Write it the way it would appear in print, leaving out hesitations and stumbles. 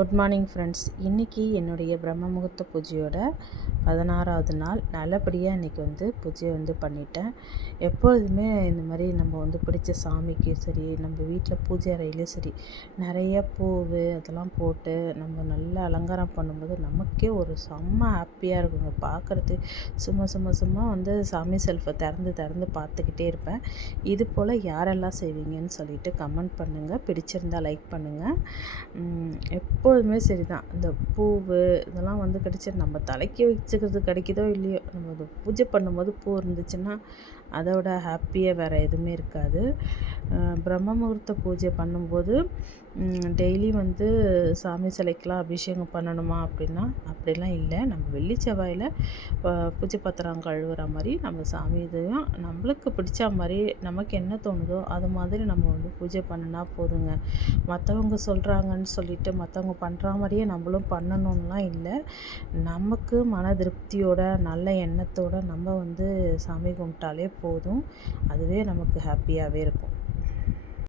Good morning friends. இன்றைக்கி என்னுடைய பிரம்ம முகூர்த்த பூஜையோட 16வது நாள். நல்லபடியாக இன்றைக்கி பூஜையை பண்ணிட்டேன். எப்பொழுதுமே இந்த மாதிரி நம்ம பிடிச்ச சாமிக்கு சரி, நம்ம வீட்டில் பூஜை அறையிலையும் சரி, நிறைய பூவு அதெல்லாம் போட்டு நம்ம நல்லா அலங்காரம் பண்ணும்போது நமக்கே ஒரு செம்ம ஹாப்பியாக இருக்குங்க. பார்க்குறது சும்மா சாமி செல்ஃபை திறந்து பார்த்துக்கிட்டே இருப்பேன். இது போல் யாரெல்லாம் செய்வீங்கன்னு சொல்லிட்டு கமெண்ட் பண்ணுங்கள். பிடிச்சிருந்தால் லைக் பண்ணுங்கள். எப்பொழுதுமே சரி தான், இந்த பூவு இதெல்லாம் கிடைச்சி நம்ம தலைக்கு வச்சுக்கிறது கிடைக்குதோ இல்லையோ, நம்ம பூஜை பண்ணும்போது பூ இருந்துச்சுன்னா அதோட ஹாப்பியாக வேறு எதுவுமே இருக்காது. பிரம்ம முகூர்த்த பூஜை பண்ணும்போது டெய்லி சாமி சிலைக்கெலாம் அபிஷேகம் பண்ணணுமா அப்படின்னா அப்படிலாம் இல்லை. நம்ம வெள்ளி செவ்வாயில் பூஜை பத்திரம் கழுவுற மாதிரி நம்ம சாமி இதையும் நம்மளுக்கு பிடிச்ச மாதிரி நமக்கு என்ன தோணுதோ அது மாதிரி நம்ம பூஜை பண்ணினா போதுங்க. மற்றவங்க சொல்கிறாங்கன்னு சொல்லிட்டு மற்றவங்க பண்ணுற மாதிரியே நம்மளும் பண்ணணும்லாம் இல்லை. நமக்கு மன திருப்தியோட நல்ல எண்ணத்தோடு நம்ம சாமி கும்பிட்டாலே போதும். அதுவே நமக்கு ஹாப்பியாகவே இருக்கும்.